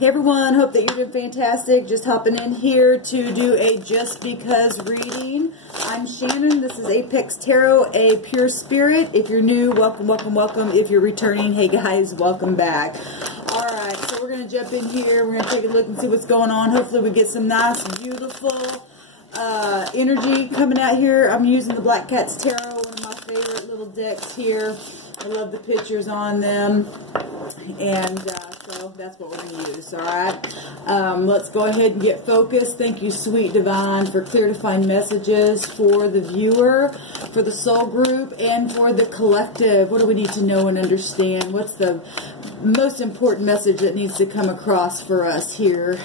Hey everyone, hope that you're doing fantastic. Just hopping in here to do a Just Because reading. I'm Shannon. This is Apex Tarot, a pure spirit. If you're new, welcome, welcome, welcome. If you're returning, hey guys, welcome back. Alright, so we're going to jump in here. We're going to take a look and see what's going on. Hopefully we get some nice, beautiful energy coming out here. I'm using the Black Cat's Tarot, one of my favorite little decks here. I love the pictures on them. And so that's what we're going to use, alright? Let's go ahead and get focused. Thank you, Sweet Divine, for clear to find messages for the viewer, for the soul group, and for the collective. What do we need to know and understand? What's the most important message that needs to come across for us here?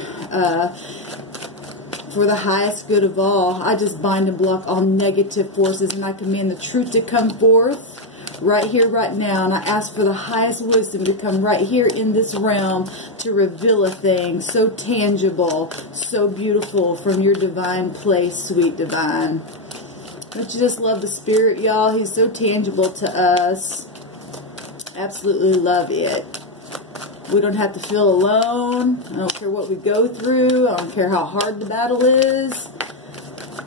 For the highest good of all. I just bind and block all negative forces, and I command the truth to come forth right here, right now, and I ask for the highest wisdom to come right here in this realm to reveal a thing so tangible, so beautiful from your divine place, Sweet Divine. Don't you just love the Spirit, y'all? He's so tangible to us. Absolutely love it. We don't have to feel alone. I don't care what we go through. I don't care how hard the battle is.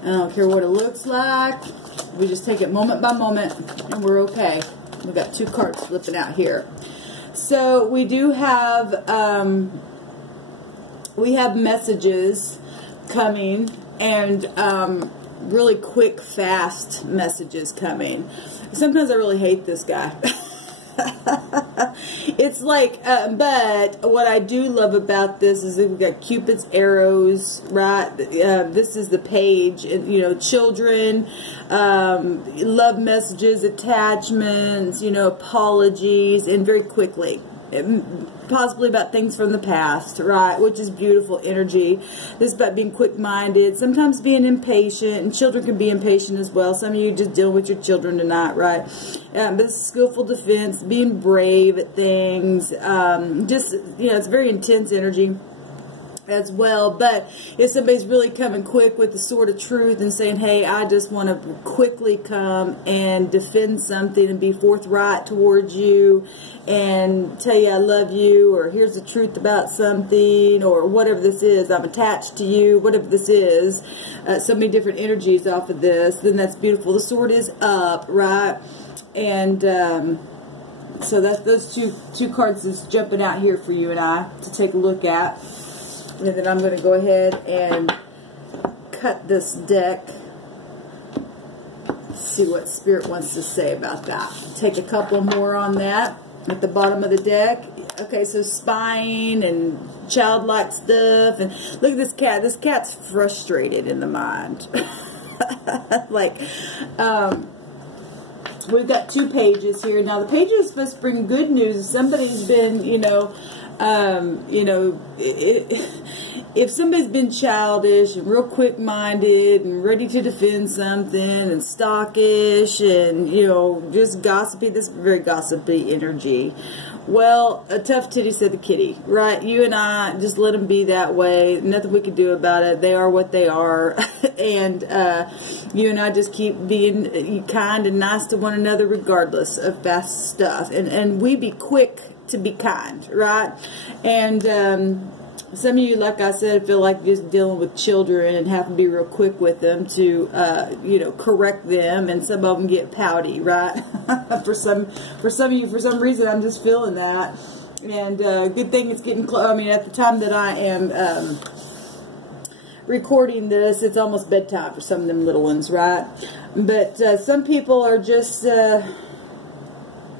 I don't care what it looks like. We just take it moment by moment, and we're okay. We've got two cards flipping out here. So we do have messages coming, and really quick, fast messages coming. Sometimes I really hate this guy. It's like, but what I do love about this is that we've got Cupid's arrows, right? This is the page, you know, children, love messages, attachments, you know, apologies, and very quickly. Possibly about things from the past, right? Which is beautiful energy. This is about being quick-minded, sometimes being impatient, and children can be impatient as well. Some of you just dealing with your children tonight, right? But this is skillful defense, being brave at things. Just, you know, it's very intense energy as well. But if somebody's really coming quick with the sword of truth and saying, hey, I just want to quickly come and defend something and be forthright towards you and tell you I love you, or here's the truth about something, or whatever this is, I'm attached to you, whatever this is, so many different energies off of this, then that's beautiful. The sword is up, right? And so that's those two cards is jumping out here for you and I to take a look at. And then I'm going to go ahead and cut this deck. See what Spirit wants to say about that. Take a couple more on that at the bottom of the deck. Okay, so spying and childlike stuff. And look at this cat. This cat's frustrated in the mind. Like, we've got two pages here. Now, the pages are supposed to bring good news. Somebody's been, if somebody's been childish and real quick-minded and ready to defend something and stockish and, you know, just gossipy, this is very gossipy energy. Well, a tough titty said the kitty, right? You and I, just let them be that way. Nothing we can do about it. They are what they are. And you and I just keep being kind and nice to one another regardless of fast stuff. And we be quick to be kind, right? And some of you, like I said, feel like just dealing with children and have to be real quick with them to, you know, correct them, and some of them get pouty, right? for some of you, for some reason, I'm just feeling that. And good thing it's getting close. I mean, at the time that I am recording this, it's almost bedtime for some of them little ones, right? But some people are just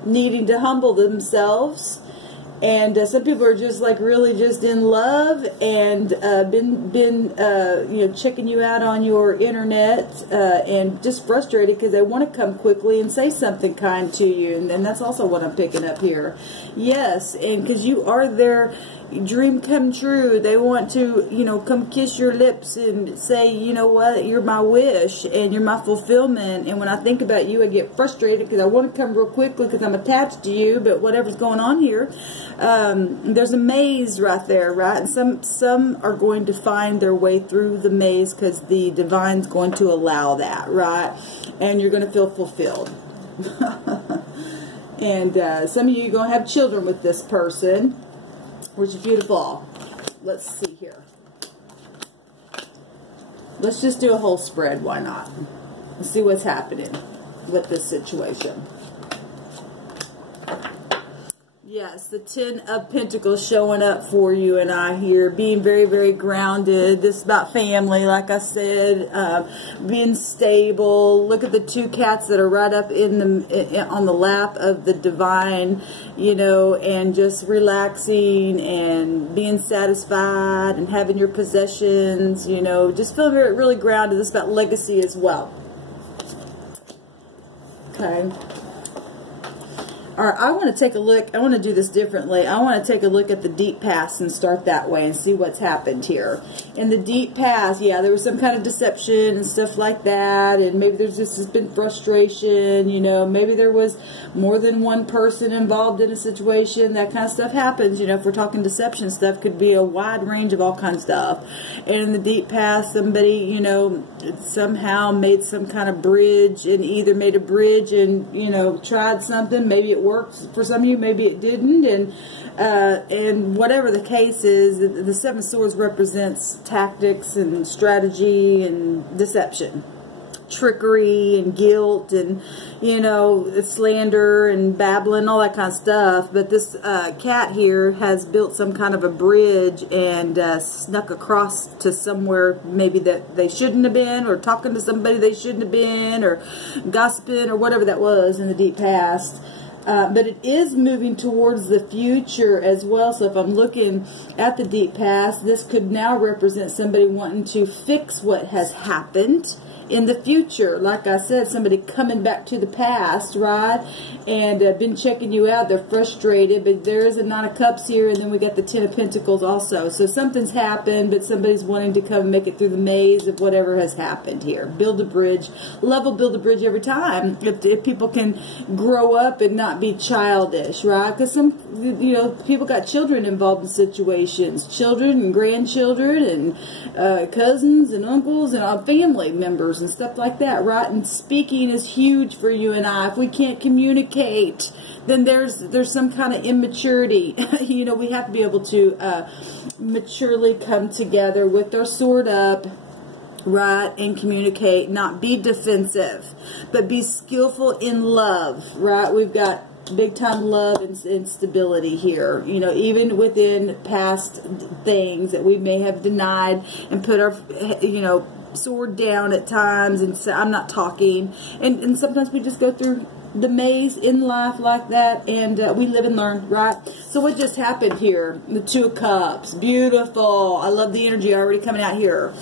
needing to humble themselves. And some people are just like really just in love and been you know, checking you out on your internet and just frustrated because they want to come quickly and say something kind to you. And that's also what I'm picking up here. Yes, and because you are their dream come true. They want to, you know, come kiss your lips and say, you know what, you're my wish and you're my fulfillment. And when I think about you, I get frustrated because I want to come real quickly because I'm attached to you. But whatever's going on here, there's a maze right there, right? And some are going to find their way through the maze because the divine's going to allow that, right? And you're going to feel fulfilled. And some of you are going to have children with this person, which is beautiful. let's see here. Let's just do a whole spread. Why not? Let's see what's happening with this situation. Yes, the 10 of Pentacles showing up for you and I here, being very, very grounded. This is about family, like I said, being stable. Look at the 2 cats that are right up in the on the lap of the divine, you know, and just relaxing and being satisfied and having your possessions, you know, just feeling very, really grounded. This is about legacy as well. Okay. All right, I want to take a look. I want to do this differently. I want to take a look at the deep past and start that way and see what's happened here. In the deep past, yeah, there was some kind of deception and stuff like that, and maybe there's just been frustration, you know, maybe there was more than one person involved in a situation. That kind of stuff happens, you know, if we're talking deception stuff, could be a wide range of all kinds of stuff. And in the deep past, somebody, you know, somehow made some kind of bridge, and either made a bridge and, you know, tried something. Maybe it worked for some of you, maybe it didn't, and whatever the case is, the 7 of Swords represents tactics and strategy and deception, trickery and guilt and, you know, slander and babbling, all that kind of stuff. But this cat here has built some kind of a bridge and snuck across to somewhere maybe that they shouldn't have been, or talking to somebody they shouldn't have been, or gossiping, or whatever that was in the deep past. But it is moving towards the future as well. So if I'm looking at the deep past, this could now represent somebody wanting to fix what has happened in the future. Like I said, somebody coming back to the past, right? And been checking you out. They're frustrated, but there is a 9 of Cups here, and then we got the 10 of Pentacles also. So something's happened, but somebody's wanting to come and make it through the maze of whatever has happened here. Build a bridge. Love will build a bridge every time. If people can grow up and not be childish, right? Because some, you know, people got children involved in situations. Children and grandchildren and cousins and uncles and family members and stuff like that, right? And speaking is huge for you and I. If we can't communicate, then there's some kind of immaturity. You know, we have to be able to maturely come together with our sword up, right, and communicate, not be defensive, but be skillful in love, right? We've got big time love and stability here, you know, even within past things that we may have denied and put our, you know, sword down at times and say, I'm not talking, and sometimes we just go through the maze in life like that, and we live and learn, right? So what just happened here? The 2 of Cups, beautiful. I love the energy already coming out here.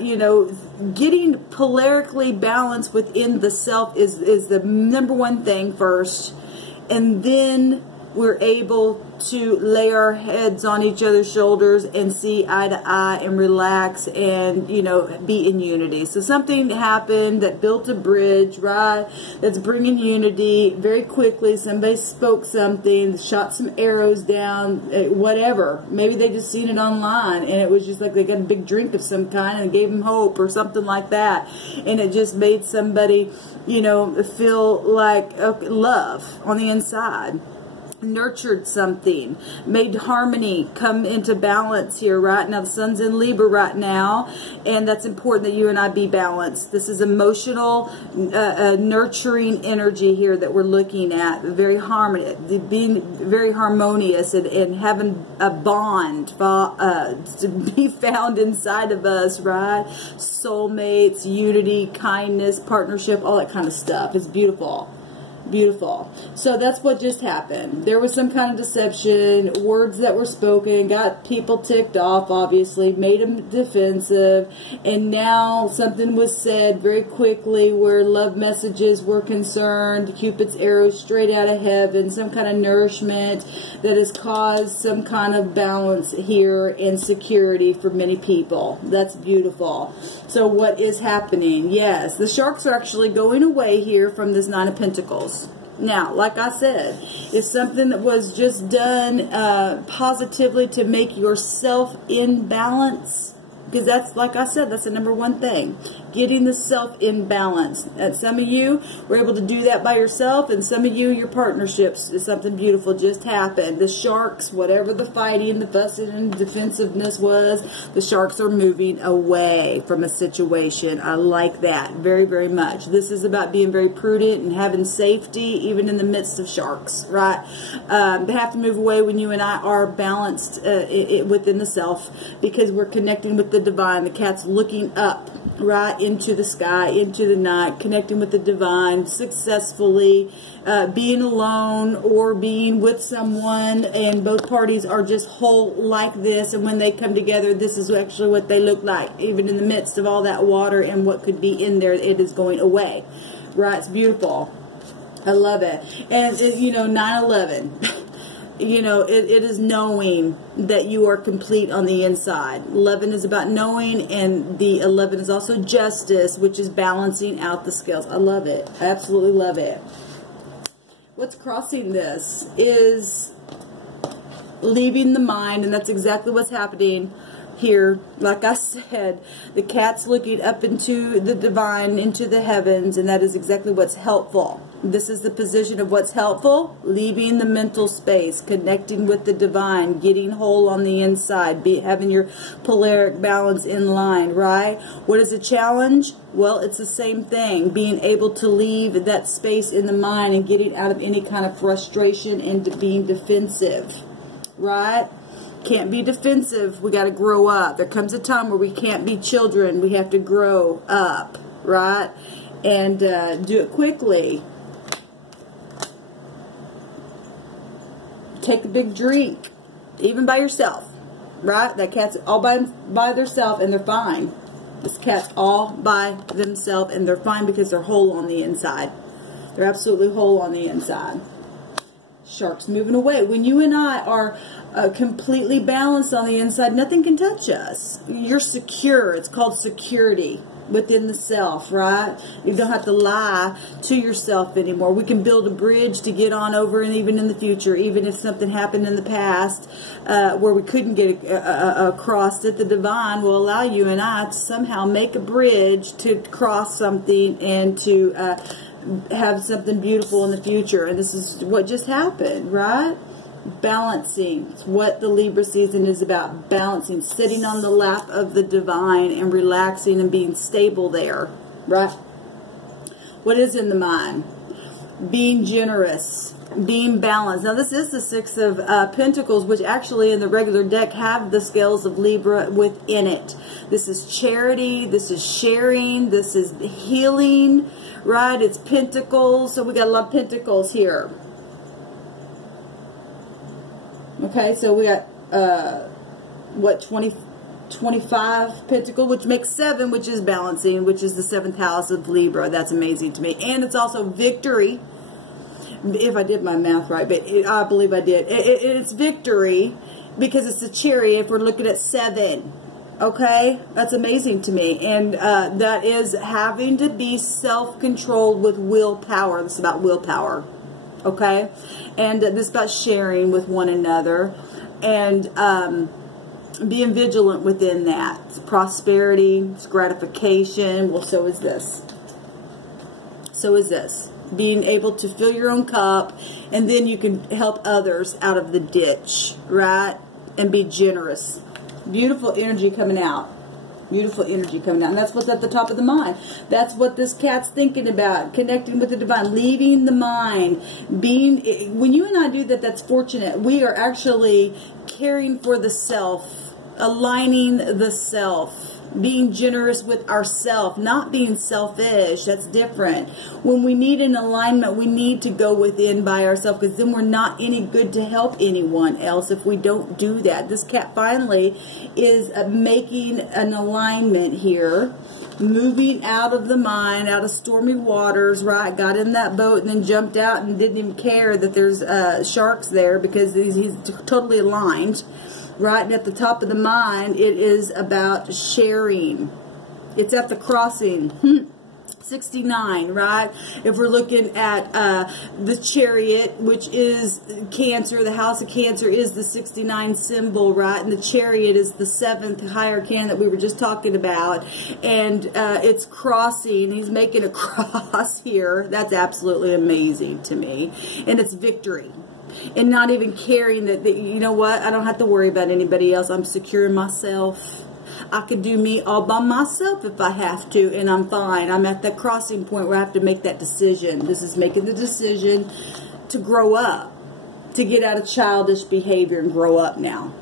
You know, getting polarically balanced within the self is the number one thing first, and then we're able to lay our heads on each other's shoulders and see eye to eye and relax and, you know, be in unity. So something happened that built a bridge, right, that's bringing unity very quickly. Somebody spoke something, shot some arrows down, whatever. Maybe they just seen it online and it was just like they got a big drink of some kind and it gave them hope or something like that. And it just made somebody, you know, feel like love on the inside. Nurtured something, made harmony come into balance here right now. The sun's in Libra right now, and that's important that you and I be balanced. This is emotional, nurturing energy here that we're looking at. Very being very harmonious and having a bond to be found inside of us, right? Soulmates, unity, kindness, partnership, all that kind of stuff. It's beautiful. Beautiful. So that's what just happened. There was some kind of deception, words that were spoken, got people ticked off, obviously, made them defensive, and now something was said very quickly where love messages were concerned, Cupid's arrow straight out of heaven, some kind of nourishment that has caused some kind of balance here and security for many people. That's beautiful. So what is happening? Yes, the sharks are actually going away here from this 9 of Pentacles. Now, like I said, it's something that was just done positively to make yourself in balance. because that's, like I said, that's the number one thing. Getting the self in balance. And some of you were able to do that by yourself, and some of you, your partnerships, something beautiful just happened. The sharks, whatever the fighting, the fussing, and defensiveness was, the sharks are moving away from a situation. I like that very, very much. This is about being very prudent and having safety, even in the midst of sharks, right? They have to move away when you and I are balanced within the self, because we're connecting with the divine. The cat's looking up, right, into the sky, into the night, connecting with the divine successfully, being alone or being with someone, and both parties are just whole like this, and when they come together, this is actually what they look like. Even in the midst of all that water and what could be in there, it is going away, right? It's beautiful. I love it. And you know, 9/11 you know, it is knowing that you are complete on the inside. 11 is about knowing, and the 11 is also justice, which is balancing out the scales. I love it. I absolutely love it. What's crossing this is leaving the mind, and that's exactly what's happening here. Like I said, the cat's looking up into the divine, into the heavens, and that is exactly what's helpful. This is the position of what's helpful, leaving the mental space, connecting with the divine, getting whole on the inside, having your polaric balance in line, right? What is a challenge? Well, it's the same thing, being able to leave that space in the mind and getting out of any kind of frustration and being defensive, right? Can't be defensive. We got to grow up. There comes a time where we can't be children. We have to grow up, right? And do it quickly. Take a big drink, even by yourself, right? That cat's all by themselves, and they're fine. This cat's all by themselves, and they're fine because they're whole on the inside. They're absolutely whole on the inside. Sharks moving away. When you and I are completely balanced on the inside, nothing can touch us. You're secure. It's called security within the self, right? You don't have to lie to yourself anymore. We can build a bridge to get on over, and even in the future, even if something happened in the past where we couldn't get across it, the divine will allow you and I to somehow make a bridge to cross something and to have something beautiful in the future. And this is what just happened, right? Balancing. It's what the Libra season is about. Balancing, sitting on the lap of the divine and relaxing and being stable there, right? What is in the mind? Being generous, being balanced. Now this is the Six of Pentacles, which actually in the regular deck have the scales of Libra within it. This is charity, this is sharing, this is healing, right? It's pentacles, so we got a lot of pentacles here. Okay, so we got, what, 25 pentacle, which makes 7, which is balancing, which is the 7th house of Libra. That's amazing to me. And it's also victory, if I did my math right, but I believe I did. It's victory because it's a chariot if we're looking at 7. Okay, that's amazing to me. And that is having to be self-controlled with willpower. This is about willpower. Okay, and this is about sharing with one another and being vigilant within that. It's prosperity, it's gratification. Well, so is this. So is this. Being able to fill your own cup, and then you can help others out of the ditch, right? And be generous. Beautiful energy coming out. Beautiful energy coming out. And that's what's at the top of the mind. That's what this cat's thinking about. Connecting with the divine. Leaving the mind. Being, when you and I do that, that's fortunate. We are actually caring for the self. Aligning the self. Being generous with ourself. Not being selfish. That's different. When we need an alignment, we need to go within by ourselves, because then we're not any good to help anyone else if we don't do that. This cat finally is making an alignment here. Moving out of the mind, out of stormy waters, right? Got in that boat and then jumped out and didn't even care that there's sharks there, because he's totally aligned. Right, and at the top of the mind, it is about sharing. It's at the crossing. 69, right? If we're looking at the Chariot, which is Cancer, the house of Cancer is the 69 symbol, right? And the Chariot is the 7th higher arcana that we were just talking about. And it's crossing. He's making a cross here. That's absolutely amazing to me. And it's victory. And not even caring that, you know what, I don't have to worry about anybody else. I'm secure in myself. I could do me all by myself if I have to, and I'm fine. I'm at that crossing point where I have to make that decision. This is making the decision to grow up, to get out of childish behavior and grow up now,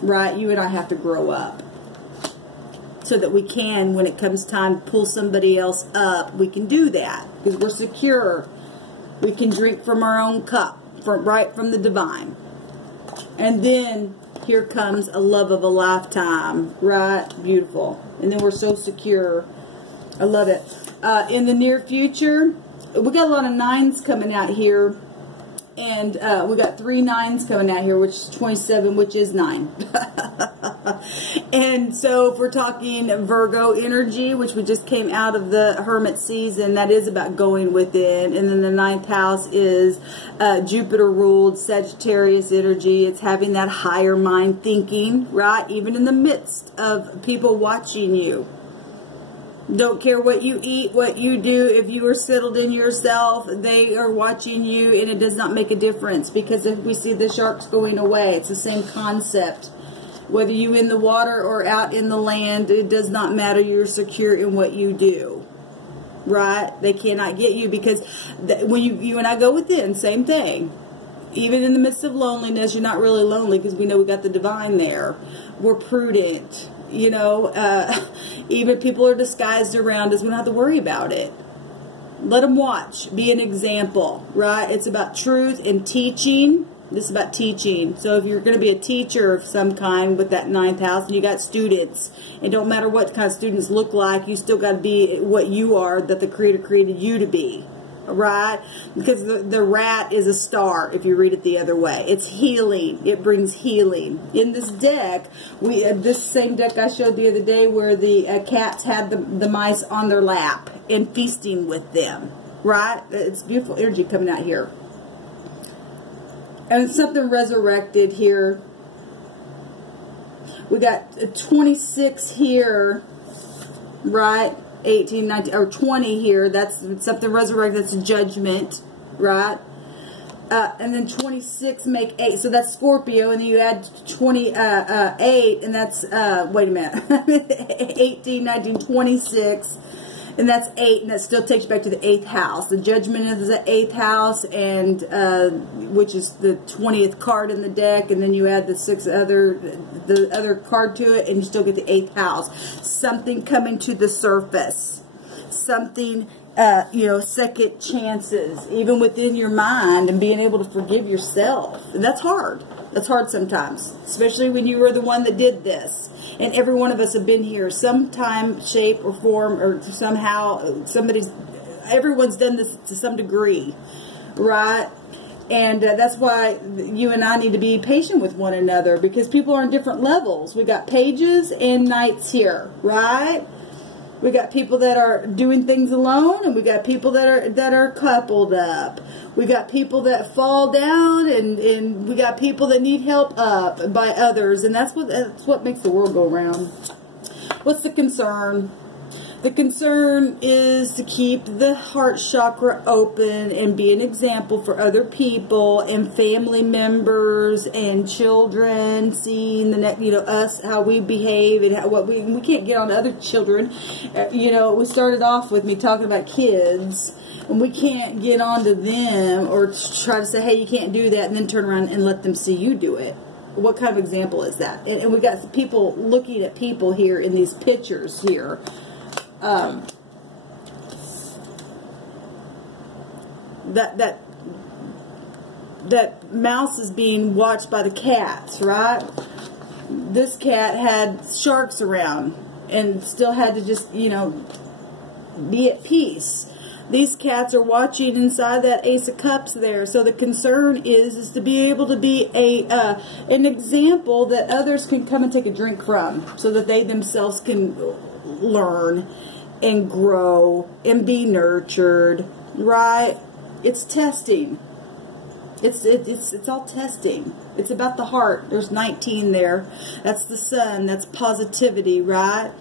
right? You and I have to grow up so that we can, when it comes time to pull somebody else up, we can do that because we're secure. We can drink from our own cup, right from the divine. And then here comes a love of a lifetime, right? Beautiful. And then we're so secure. I love it. In the near future, we got a lot of 9s coming out here. And we got 3 9s coming out here, which is 27, which is 9. And so if we're talking Virgo energy, which we just came out of the Hermit season, that is about going within. And then the 9th house is Jupiter ruled Sagittarius energy. It's having that higher mind thinking, right? Even in the midst of people watching you. Don't care what you eat, what you do. If you are settled in yourself, they are watching you, and it does not make a difference because if we see the sharks going away, it's the same concept. Whether you in the water or out in the land, it does not matter. You're secure in what you do, right? They cannot get you because when you and I go within, same thing. Even in the midst of loneliness, you're not really lonely because we know we got the divine there. We're prudent. You know, even people are disguised around us. We don't have to worry about it. Let them watch. Be an example, right? It's about truth and teaching. This is about teaching. So if you're going to be a teacher of some kind with that 9th house and you got students, it don't matter what kind of students look like, you still got to be what you are that the Creator created you to be. Right? Because the rat is a star if you read it the other way. It's healing. It brings healing. In this deck, this same deck I showed the other day where the cats had the mice on their lap and feasting with them. Right? It's beautiful energy coming out here. And something resurrected here. We got 26 here. Right? 18, 19, or 20 here. That's something resurrected. That's judgment, right? And then 26 make 8. So that's Scorpio. And then you add 28, and that's, wait a minute, 18, 19, 26. And that's 8, and that still takes you back to the 8th house. The judgment is the 8th house, and which is the 20th card in the deck, and then you add the other card to it, and you still get the 8th house. Something coming to the surface. Something, you know, second chances, even within your mind, and being able to forgive yourself. And that's hard. That's hard sometimes, especially when you were the one that did this. And every one of us have been here some time, shape, or form, or somehow everyone's done this to some degree, right? And that's why you and I need to be patient with one another because people are on different levels. We got pages and knights here, right? We got people that are doing things alone, and we got people that are coupled up. We got people that fall down, and we got people that need help up by others, and that's what makes the world go round. What's the concern? The concern is to keep the heart chakra open and be an example for other people and family members and children, seeing us, how we behave and what we can't get on to other children. You know, we started off with me talking about kids, and we can't get on to them or try to say, hey, you can't do that, and then turn around and let them see you do it. What kind of example is that? And we got people looking at people here in these pictures here. That mouse is being watched by the cats, right? This cat had sharks around and still had to just, you know, be at peace. These cats are watching inside that Ace of Cups there. So the concern is to be able to be an example that others can come and take a drink from, so that they themselves can learn and grow and be nurtured, right? It's testing. It's all testing. It's about the heart. There's 19 there. That's the sun. That's positivity, right?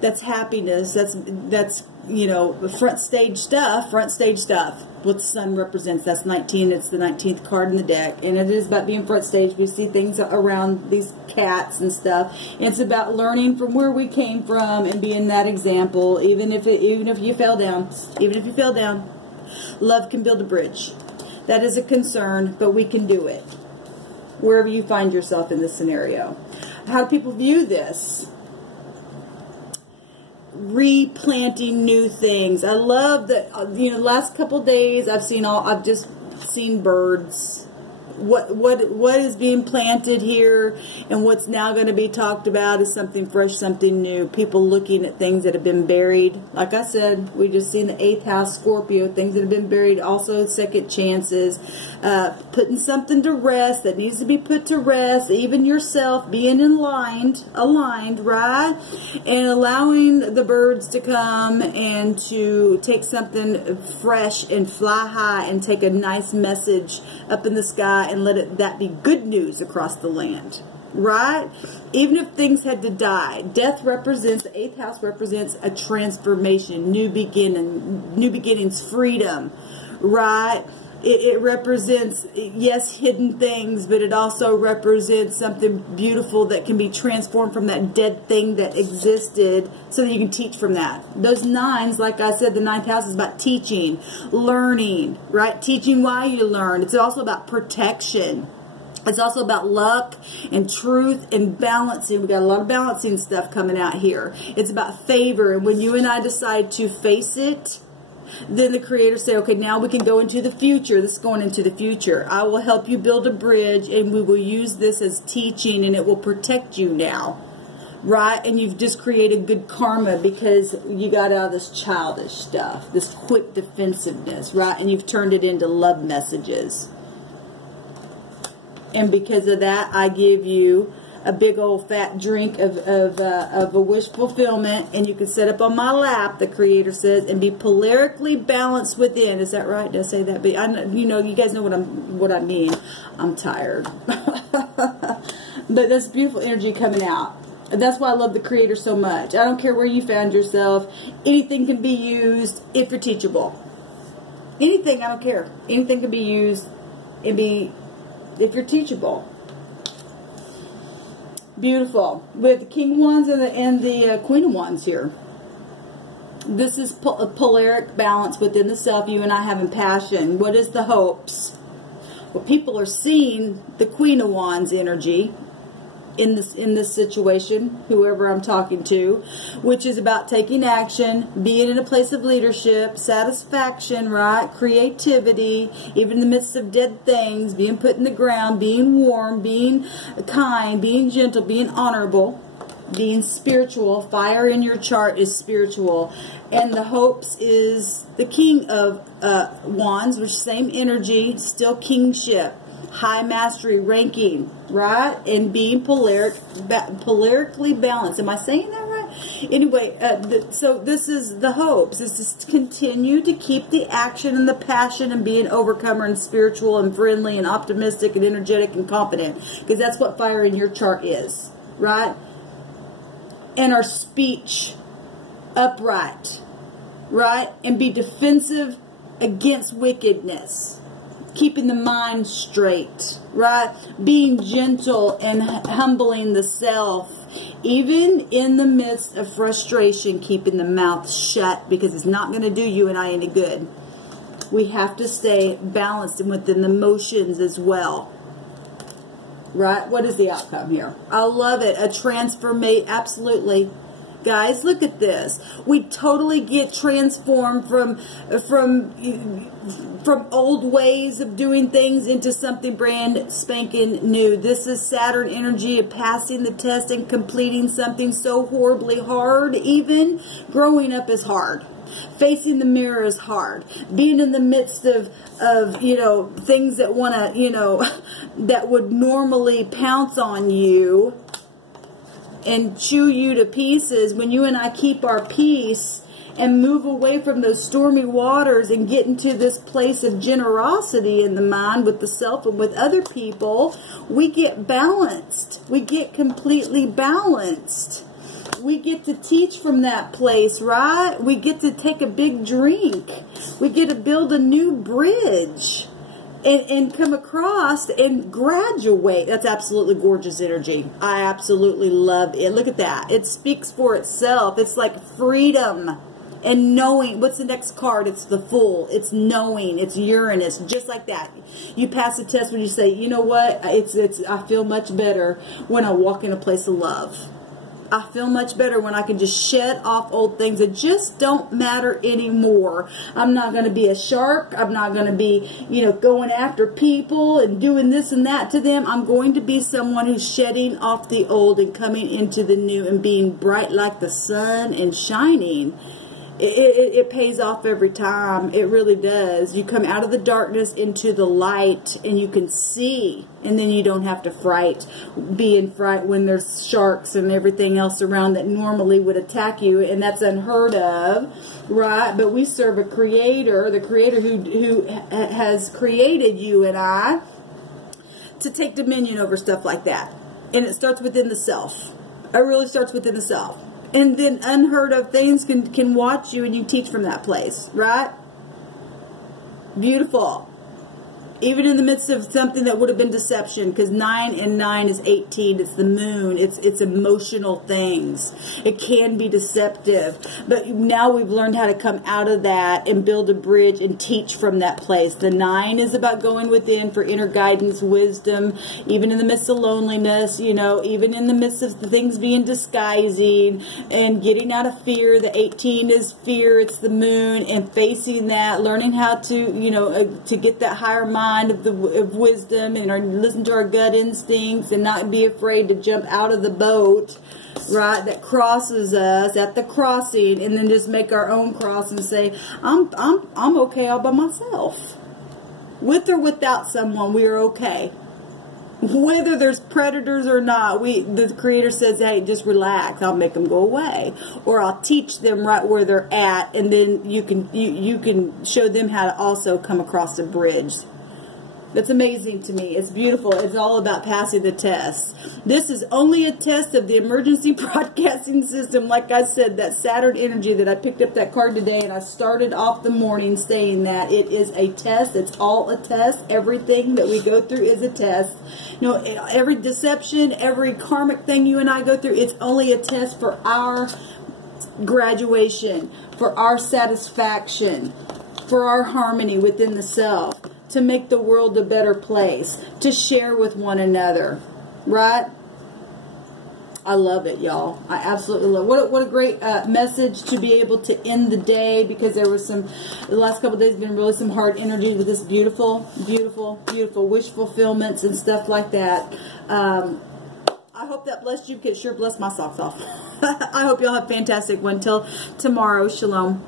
That's happiness. That's you know, front stage stuff. Front stage stuff. What the sun represents. That's 19. It's the 19th card in the deck, and it is about being front stage. We see things around these cats and stuff. And it's about learning from where we came from and being that example. Even if you fell down, love can build a bridge. That is a concern, but we can do it. Wherever you find yourself in this scenario. How do people view this? Replanting new things. I love that, you know, last couple days I've just seen birds. What is being planted here and what's now going to be talked about is something fresh, something new. People looking at things that have been buried. Like I said, we just seen the 8th house Scorpio, things that have been buried, also second chances, putting something to rest that needs to be put to rest, even yourself being aligned, right? And allowing the birds to come and to take something fresh and fly high and take a nice message up in the sky and let that be good news across the land, right? Even if things had to die, death represents, the 8th house represents a transformation, new beginnings, freedom, right? It represents, yes, hidden things, but it also represents something beautiful that can be transformed from that dead thing that existed so that you can teach from that. Those 9s, like I said, the 9th house is about teaching, learning, right? Teaching why you learn. It's also about protection. It's also about luck and truth and balancing. We got a lot of balancing stuff coming out here. It's about favor. And when you and I decide to face it, then the Creator say, okay, now we can go into the future. This is going into the future. I will help you build a bridge, and we will use this as teaching, and it will protect you now, right? And you've just created good karma because you got out of this childish stuff, this quick defensiveness, right? And you've turned it into love messages. And because of that, I give you a big old fat drink of a wish fulfillment, and you can set up on my lap, the Creator says, and be polarically balanced within. Is that right? Did I say that? But you know, you guys know what I mean. I'm tired, but that's beautiful energy coming out. And that's why I love the Creator so much. I don't care where you found yourself. Anything can be used if you're teachable. Anything, I don't care. Anything can be used and be if you're teachable. Beautiful. With the King of Wands and the Queen of Wands here. This is a polaric balance within the self. You and I having passion. What is the hopes? Well, people are seeing the Queen of Wands energy in this situation, whoever I'm talking to, which is about taking action, being in a place of leadership, satisfaction, right? Creativity, even in the midst of dead things, being put in the ground, being warm, being kind, being gentle, being honorable, being spiritual. Fire in your chart is spiritual. And the hopes is the King of Wands, which is same energy, still kingship. High mastery, ranking, right? And being polarically balanced. Am I saying that right? Anyway, so this is the hopes. Is to continue to keep the action and the passion and be an overcomer and spiritual and friendly and optimistic and energetic and confident. Because that's what fire in your chart is, right? And our speech upright, right? And be defensive against wickedness. Keeping the mind straight, right? Being gentle and humbling the self. Even in the midst of frustration, keeping the mouth shut, because it's not going to do you and I any good. We have to stay balanced and within the motions as well. Right? What is the outcome here? I love it. A transformation. Absolutely. Guys, look at this. We totally get transformed from old ways of doing things into something brand spanking new. This is Saturn energy of passing the test and completing something so horribly hard. Even growing up is hard. Facing the mirror is hard. Being in the midst of you know, things that want to, you know, that would normally pounce on you and chew you to pieces. When you and I keep our peace and move away from those stormy waters and get into this place of generosity in the mind with the self and with other people, we get balanced. We get completely balanced. We get to teach from that place, right? We get to take a big drink. We get to build a new bridge and come across and graduate. That's absolutely gorgeous energy. I absolutely love it. Look at that. It speaks for itself. It's like freedom and knowing. What's the next card? It's the Fool. It's knowing. It's Uranus. Just like that. You pass a test when you say, you know what? I feel much better when I walk in a place of love. I feel much better when I can just shed off old things that just don't matter anymore. I'm not going to be a shark. I'm not going to be, going after people and doing this and that to them. I'm going to be someone who's shedding off the old and coming into the new and being bright like the sun and shining. It pays off every time. It really does. You come out of the darkness into the light and you can see, and then you don't have to be in fright when there's sharks and everything else around that normally would attack you, and that's unheard of, right? But we serve a creator, the creator who has created you and I to take dominion over stuff like that. And it starts within the self. It really starts within the self. And then unheard of things can watch you and you teach from that place, right? Beautiful. Even in the midst of something that would have been deception, because 9 and 9 is 18. It's the moon. It's emotional things. It can be deceptive. But now we've learned how to come out of that and build a bridge and teach from that place. The 9 is about going within for inner guidance, wisdom, even in the midst of loneliness, even in the midst of things being disguising and getting out of fear. The 18 is fear. It's the moon, and facing that, learning how to, to get that higher mind of wisdom and listen to our gut instincts and not be afraid to jump out of the boat, right, that crosses us at the crossing, and then just make our own cross and say, I'm okay all by myself. With or without someone, we are okay. Whether there's predators or not, the creator says, hey, just relax. I'll make them go away. Or I'll teach them right where they're at, and then you can show them how to also come across the bridge. That's amazing to me. It's beautiful. It's all about passing the test. This is only a test of the emergency broadcasting system. Like I said, that Saturn energy that I picked up that card today, and I started off the morning saying that it is a test. It's all a test. Everything that we go through is a test. Every deception, every karmic thing you and I go through, it's only a test for our graduation, for our satisfaction, for our harmony within the self, to make the world a better place, to share with one another, right? I love it, y'all. I absolutely love it. What a great message to be able to end the day, because there was the last couple of days been really some hard energy with this beautiful, beautiful, beautiful wish fulfillments and stuff like that. I hope that blessed you, because it sure blessed my socks off. I hope y'all have a fantastic one. Till tomorrow. Shalom.